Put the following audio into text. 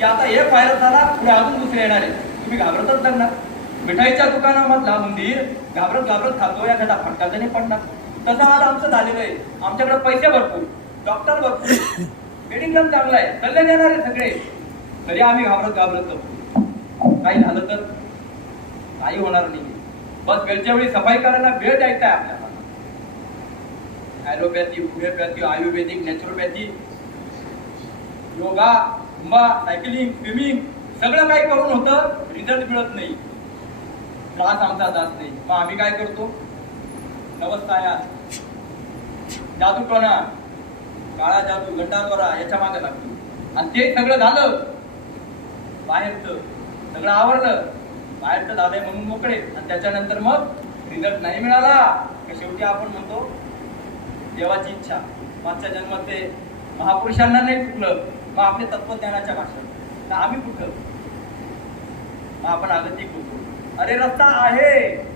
की आता एक व्हायरस झाला पुढे अजून दुसरे येणार आहे तुम्ही घाबरतच जगणार मिठाईच्या दुकानामधला उंदीर घाबरत घाबरत खातो एखादा फटका तरी पडणार. तसं आज आमचं झालेलं आहे. आमच्याकडे पैसे भरपूर डॉक्टर भरपूर. मेडिकल चांगलं आहे. सल्ले देणार आहे सगळे. तरी आम्ही घाबरत घाबरत जातो काही झालं तर काही होणार नाही. बस वेळच्या वेळी सफाई करायला वेळ द्यायचा आहे आपल्याला. Allopathy homeopathy ayurvedic naturopathy yoga किंवा सायकलिंग स्विमिंग सगळं काही करून होतं रिझल्ट मिळत नाही. त्रास आमचा जात नाही. मग आम्ही काय करतो? नवस्ताया जादूटोणा काळा जादू गंडाद्वारा याच्या मागे लागतो. आणि ते सगळं झालं. बाहेरचं सगळं आवडलं बाहेरचं झालंय म्हणून मोकळे. आणि त्याच्यानंतर मग रिझल्ट नाही मिळाला. शेवटी आपण म्हणतो देवाची इच्छा. मागच्या जन्मात ते महापुरुषांना नाही फुटलं मग आपले तत्वज्ञानाच्या भाषेत. तर आम्ही फुटलं. मग आपण आगतिक होतो. अरे रस्ता आहे.